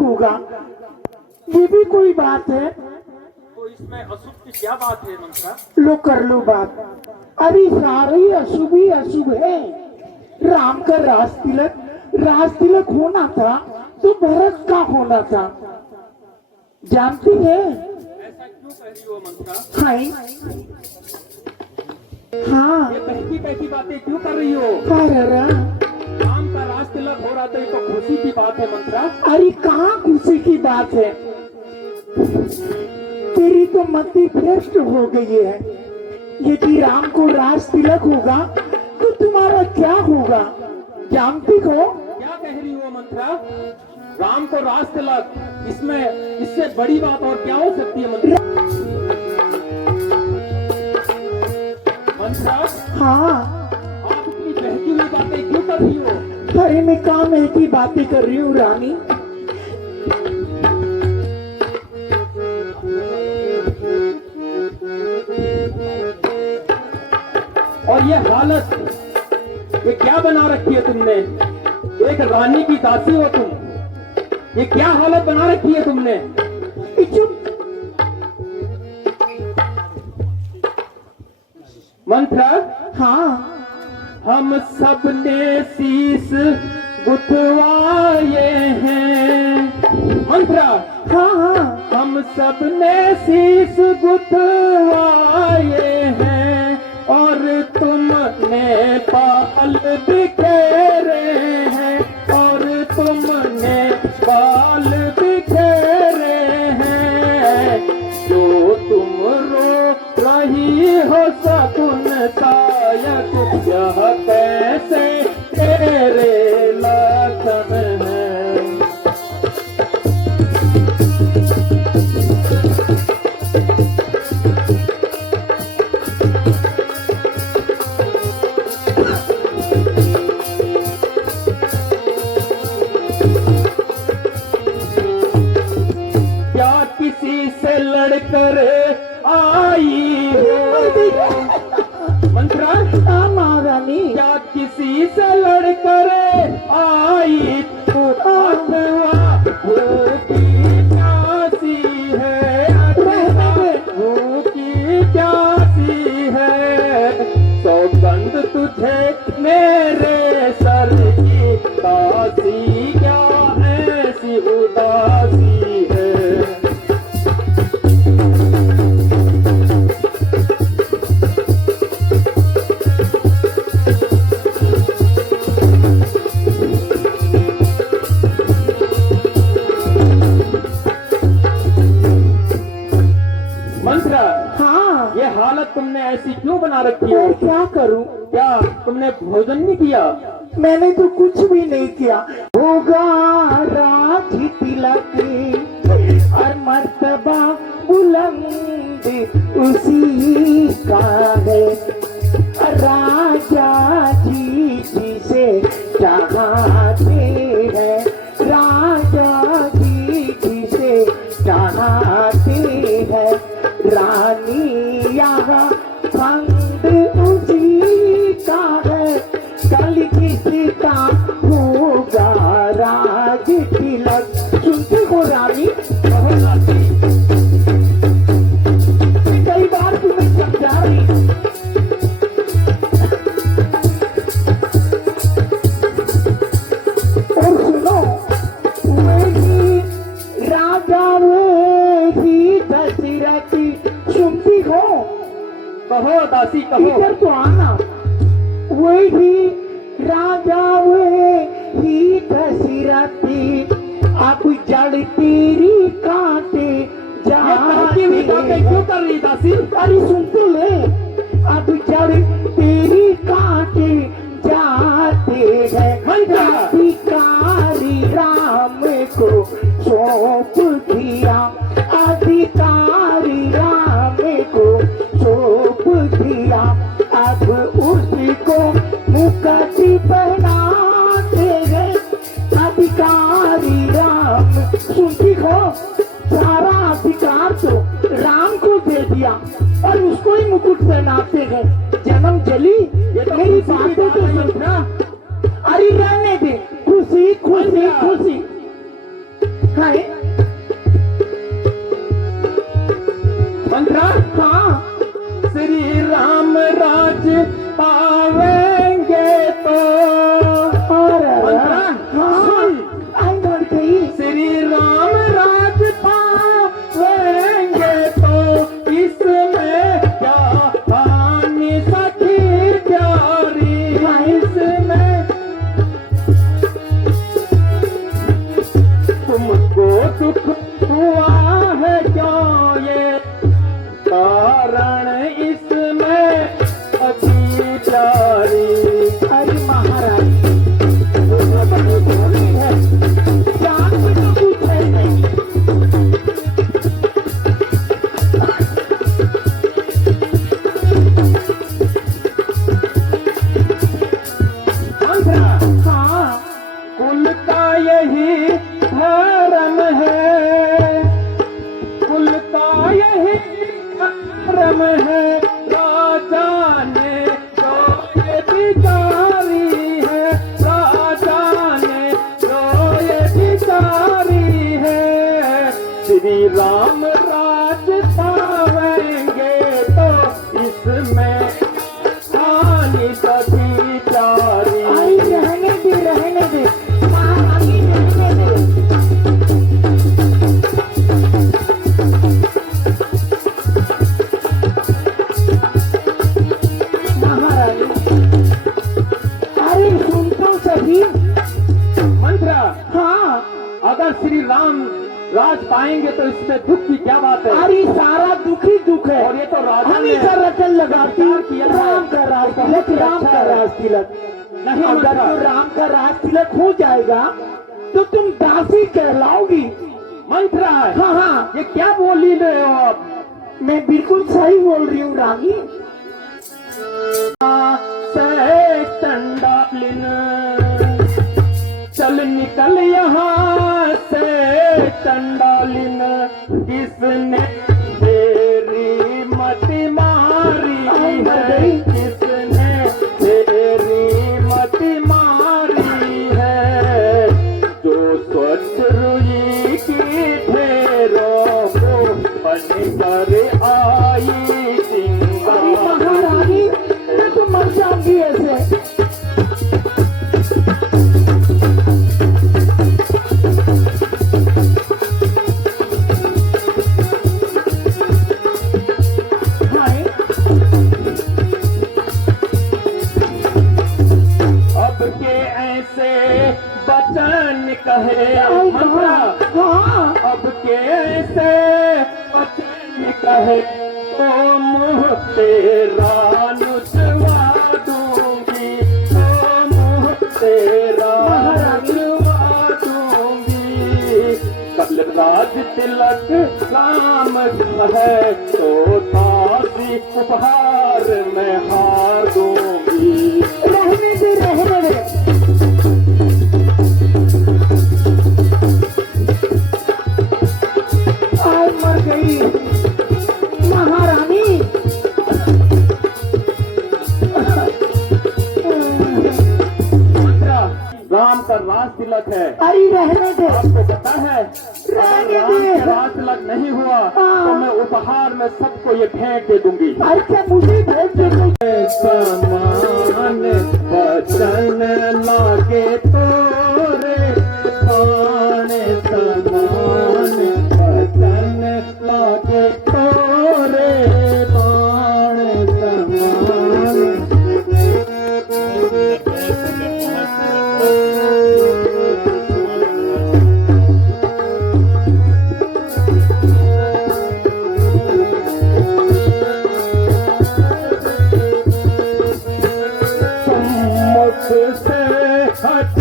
होगा, ये भी कोई बात है? तो इसमें अशुभ की क्या बात है मंत्रा? लो कर लो बात। अरे सारे ही अशुभ है। राम का राज तिलक होना था तो भरत का होना था, जानती है? ऐसा क्यों कह रही हो मंत्रा? हाय हाँ, ये बहकी बातें क्यों कर रही हो? अरे राम का राज तिलक हो रहा था, ये तो खुशी की बात है मंत्रा। अरे कहाँ खुशी की बात है? तेरी तो मति भ्रष्ट हो गई है। यदि राम को राज तिलक होगा तो तुम्हारा क्या होगा, जानती हो? क्या कह रही हो मंत्रा? राम को राज तिलक, इसमें इससे बड़ी बात और क्या हो सकती है मंत्रा? मंत्रा, हाँ, आप इतनी बहकी हुई बातें क्यों कर रही हो? अरे मैं काम है की बातें कर रही हूँ रानी। और ये हालत, ये क्या बना रखी है तुमने? एक रानी की दासी हो तुम, ये क्या हालत बना रखी है तुमने? चुप। मंत्रा, हाँ, हम सब ने शीश गुथवाए हैं। मंत्रा, हाँ, हाँ, हम सब ने शीश गुथवाए हैं और तुमने बाल बिखेरे हैं, और तुमने बाल बिखेरे हैं। जो तुम रो रही हो सकुन शायद, यह कैसे तेरे लक्षण है। क्या किसी से लड़कर आई हो मंत्रा? हाँ महारानी। क्या किसी से लड़कर आई तू? अथवा भूखी प्यासी है, अथवा भूखी प्यासी है। सौगंध तुझे मेरे सर की, दासी क्या ऐसी उदासी है। मंत्रा, हाँ, ये हालत तुमने ऐसी क्यों बना रखी और है? क्या करूं? क्या तुमने भोजन नहीं किया? मैंने तो कुछ भी नहीं किया। होगा राज तिलक और मर्तबा बुलंद उसी का है। राजा जी जिसे चाहते हैं, राजा जी जिसे चाहते हैं। रानी यहाँ फंद उसी का है, कल किसका होगा राज तिलक। सुनते हो रानी? कई बार तुम्हें समझा रही। और सुनो, वही राजा वही दशरथ। सुनती हो? कहो दासी कहो। इधर तो आना। वही राजा वही दशरथ, अब जड़ तेरी काटे ये हुई बातें क्यों कर रही दासी? अरे सुन तो ले। अब जड़ तेरी काटे जाते हैं, अधिकारी राम को सौंप दिया, अधिकारी राम को सौंप दिया। अब उसको मुकुट पहनाते हैं, अधिकारी राम। सुनती हो? सारा अधिकार तो राम को दे दिया और उसको ही मुकुट पहनाते हैं। जन्म जली। ये तो मेरी खुशी की बातें बात तो है सुन। अरे रहने दे। खुशी खुशी खुशी। हाय मंत्रा, हाँ श्री राम राज पावेंगे तो मंत्रा, हाँ आई मर गई। श्री राम राज पावेंगे तो इसमें क्या हानि सखी प्यारी, इसमें तुमको दुख हुआ है क्यों, ये कारण इसमें अति प्यारी। अरे महाराज तुम्हें बड़ी भोली है, जान में तो कुछ है नहीं। मंत्रा, हाँ कुल का यही धर्म है, कुल का यही धर्म है, राजा ने जो ये बिचारी है, राजा ने जो ये बिचारी है। श्री राम राज पावेंगे तो इसमें हानि सभी प्यारी। आई रहने दे महारानी रहने दे। महारानी अरे सुन तो सही। मंत्रा, हाँ अगर श्री राम राज पाएंगे तो इसमें दुख की क्या बात है। अरे सारा दुख ही दुख है। और ये तो राजा हम ने ही का रटन लगाती विचार किया है। राम का राज तिलक, राम का राज तिलक। नहीं अगर मंत्रा, तो राम का राज तिलक हो जाएगा तो तुम दासी कहलाओगी। मंत्रा, हाँ हाँ ये क्या बोली रहे हो आप। मैं बिल्कुल सही बोल रही हूँ रानी। से चंडालिन चल निकल यहाँ से चंडालिन, किसने तेरी मति मारी है, किसने तेरी मति मारी है। जो स्वच्छ रुई की ढेरों को बन कर आई अरे चिंगारी। महारानी मैं तो मर जाऊंगी ऐसे। हाय अब के ऐसे वचन कहे मंत्रा, हाँ अब के ऐसे वचन कहे तो मुँह तेरा नुचवा दूंगी, तो मुँह तेरा नुचवा दूंगी। कल राज तिलक राम का है तो दासी उपहार में हार दूंगी। रहने दे रहने दे। आज मर गई महारानी। मंत्रा, राम का राज तिलक है, अरे रहने दे। आपको पता है अगर रहने राम दे। का राज तिलक नहीं हुआ तो हाँ। मैं उपहार में सबको ये भेंट दे दूंगी। अच्छा मुझे भेज दे दो। समान वचन लागे तोरे प्राण, समान वचन लागे तोरे प्राण समान। मुख से हट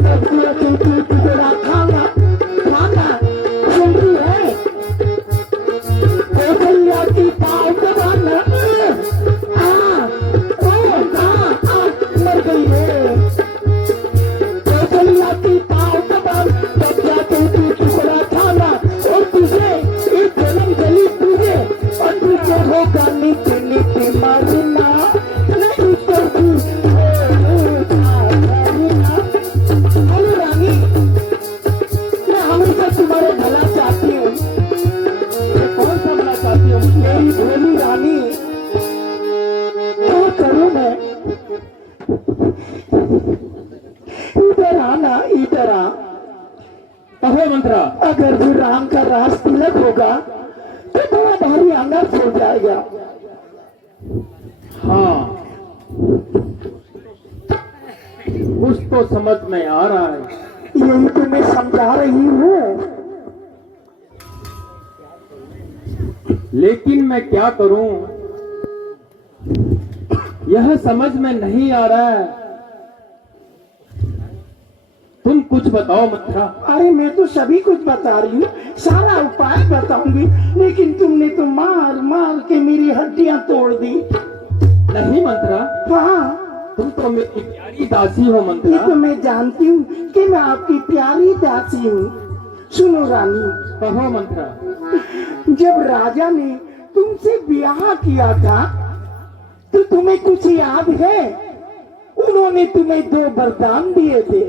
सब्जियां की टुकड़ा खाना खाना सुन रही है कौशल्या की पाँव दबाना मर गई है कौशल्या की पाँव दबाना तब जाके तू टुकड़ा खाना और तुझे एक जन्म गली तुझे और तुझे होगा नीचे नीचे मारना नहीं तो तू हेलो रानी मैं हमेशा तुम्हारे भला चाहती हूँ कौन सा भला चाहती हो मुझसे? मेरी भोली रानी क्या करूं मैं इधर आना इधर आ कहो मंत्रा। अगर भी राम का राज तिलक होगा तो बड़ा भारी अनर्थ हो जाएगा हाँ कुछ तो समझ में आ रहा है। यही तो मैं समझा रही हूँ लेकिन मैं क्या करूं यह समझ में नहीं आ रहा है। तुम कुछ बताओ मंत्रा। अरे मैं तो सभी कुछ बता रही हूँ सारा उपाय बताऊंगी लेकिन तुमने तो मार मार के मेरी हड्डियां तोड़ दी नहीं मंत्रा हाँ तुम तो मेरी प्यारी दासी हो ये मंत्रा। तो मैं जानती हूँ कि मैं आपकी प्यारी दासी हूँ सुनो रानी कहो मंत्रा। जब राजा ने तुमसे ब्याह किया था तो तुम्हें कुछ याद है उन्होंने तुम्हें 2 वरदान दिए थे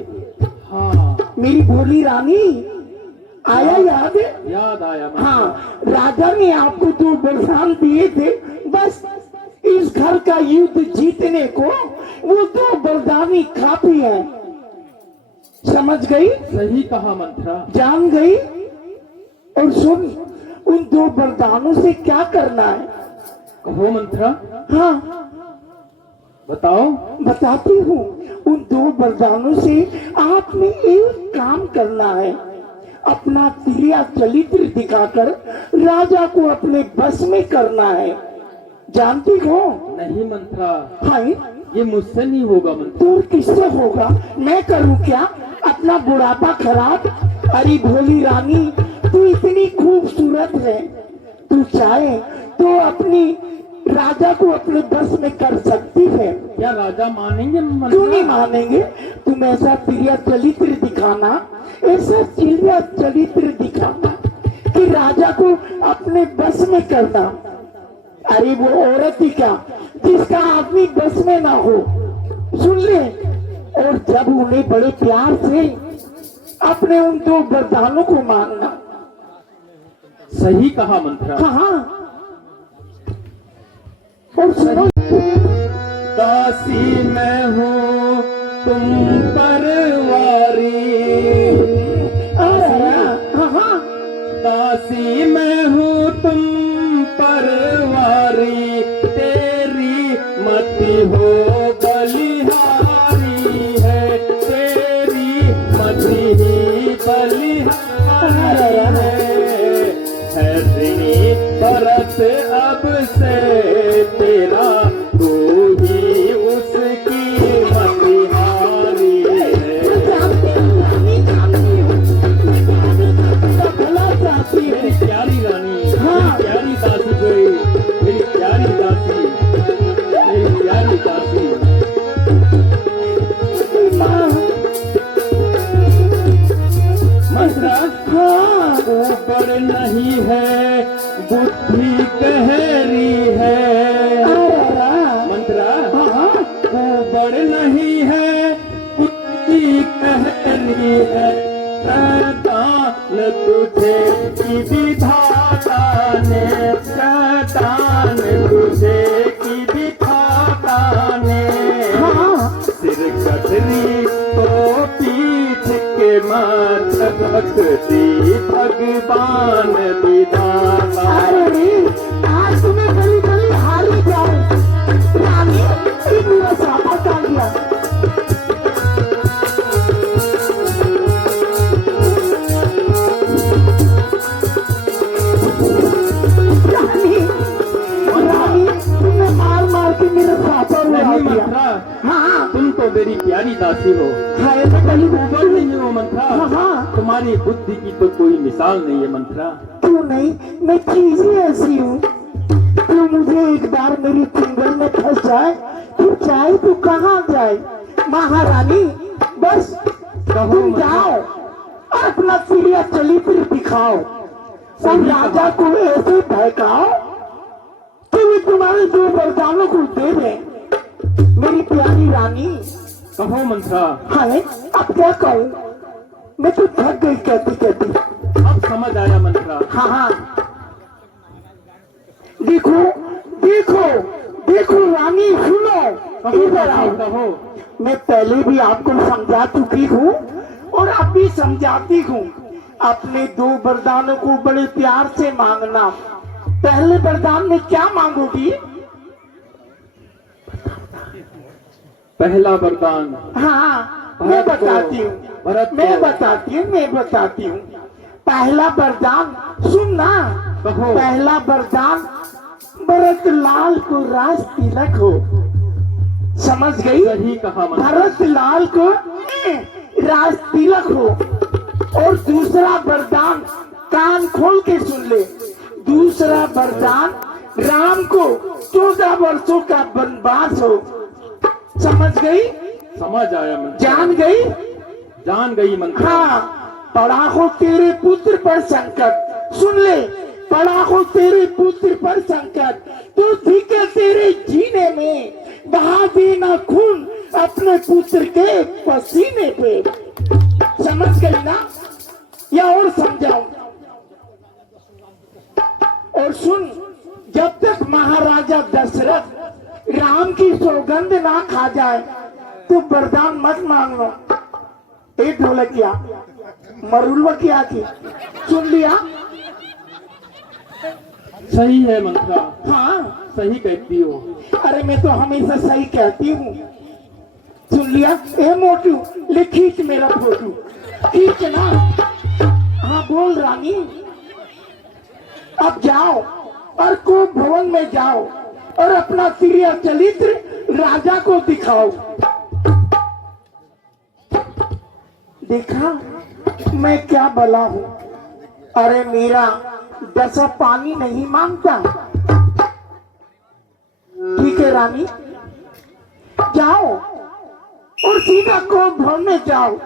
हाँ मेरी भोली रानी आया याद है याद आया मंत्रा। हाँ राजा ने आपको 2 वरदान दिए थे बस इस घर का युद्ध जीतने को वो 2 वरदान ही काफी है समझ गई सही कहा मंत्रा। जान गई और सुन उन 2 वरदानों से क्या करना है कहो मंत्रा हाँ बताओ। बताती हूँ उन 2 वरदानों से आपने एक काम करना है अपना तिलिया चरित्र दिखाकर राजा को अपने बस में करना है जानती हो नहीं मंत्रा हाँ ये मुझसे नहीं होगा मंत्रा। तो किससे होगा मैं करूँ क्या अपना बुढ़ापा खराब अरे भोली रानी तू इतनी खूबसूरत है तू चाहे तो अपनी राजा को अपने बस में कर सकती है क्या राजा मानेंगे क्यों नहीं मंत्रा? मानेंगे तुम ऐसा तिलिया चरित्र दिखाना ऐसा तिलिया चरित्र दिखाना कि राजा को अपने बस में करना अरे वो औरत ही क्या जिसका आदमी बस में ना हो सुन ले और जब उन्हें बड़े प्यार से अपने उन 2 वरदानों को मांगना सही कहा मंत्रा। हाँ और सुनो दासी मैं हूँ तुम परवारी। हाँ दासी मैं हूँ तुम परवारी तेरी मति हो बलिहारी है तेरी मति ही बलिहारी है ऋणी भरत अब से तेरा तू ही उसकी मतिहारी है। भला चाहती है मेरी प्यारी रानी हाँ। मेरी प्यारी दासी गई मेरी प्यारी दासी मेरी प्यारी दासी। माँ मंत्रा हाँ ऊपर नहीं है बुद्धि गहरी है। मंत्रा हाँ ऊपर नहीं है बुद्धि गहरी है प्रदान तुझे की विधाता ने प्रदान तुझे की विधाता ने हाँ सिर कतरी तो पीठ के मत भक्ति भगवान विधाता। अरे आज तुम्हें गली गली हारी जाओ रानी ये मेरा सापा डाल दिया रानी रानी तुमने मार मार के मेरा सापा उड़ा नहीं दिया मंत्रा हाँ तुम तो मेरी प्यारी दासी हो। हाय मैं गली हो मंत्रा? हाँ हाँ। तुम्हारी बुद्धि की तो कोई मिसाल नहीं है मंत्रा। क्यों नहीं, मैं चीज ही ऐसी हूँ। तू मुझे एक बार मेरी फिंगर में फंस जाए, फिर चाहे तू कहाँ जाए। महारानी बस तुम जाओ और अपना चिड़िया चरित्र दिखाओ, सब राजा को ऐसे बहकाओ कि वे तुम्हारे दो वरदानों को दे दें। मेरी प्यारी रानी। कहो मंत्रा। हाय, अब क्या कहूँ, मैं तो थक गई कहती कहती। अब समझ आया मंत्रा। हाँ हाँ, देखो देखो देखो रानी, सुनो, इधर आओ। कहो। मैं पहले भी आपको समझा चुकी हूँ और अब भी समझाती हूँ। अपने दो वरदानों को बड़े प्यार से मांगना। पहले वरदान में क्या मांगोगी? पहला वरदान। हाँ, मैं बताती हूँ, मैं बताती हूँ। पहला वरदान सुनना। कहो। पहला वरदान, भरत लाल को राज तिलक हो। समझ गई? सही कहा मंत्रा। भरत लाल को राज तिलक हो। और दूसरा वरदान, कान खोल के सुन ले। दूसरा वरदान, राम को 14 वर्षों का वनवास हो। समझ गई? समझ आया मंत्रा। जान गई? जान गई मंत्रा। हाँ, पड़ा हो तेरे पुत्र पर संकट, सुन ले, पड़ा हो तेरे पुत्र पर संकट, तो ठीक है तेरे जीने में, बहा देना खून अपने पुत्र के पसीने पे। समझ गई ना? या और समझाऊं? और सुन, जब तक महाराजा दशरथ राम की सौगंध ना खा जाए तो वरदान मत मांगो। एक ढोलकिया मरुलवा क्या की, सुन लिया? सही है मंत्रा। हाँ, सही कहती हो। अरे मैं तो हमेशा सही कहती हूँ। सुन लिया? ए मोटू, ले खींच मेरा फोटो, खींच ना। हाँ बोल रानी। अब जाओ और को भवन में जाओ और अपना क्रिया चरित्र राजा को दिखाओ। देखा मैं क्या भला हूँ? अरे मेरा दशा पानी नहीं मांगता। ठीक है रानी, जाओ और सीधा को भवन में जाओ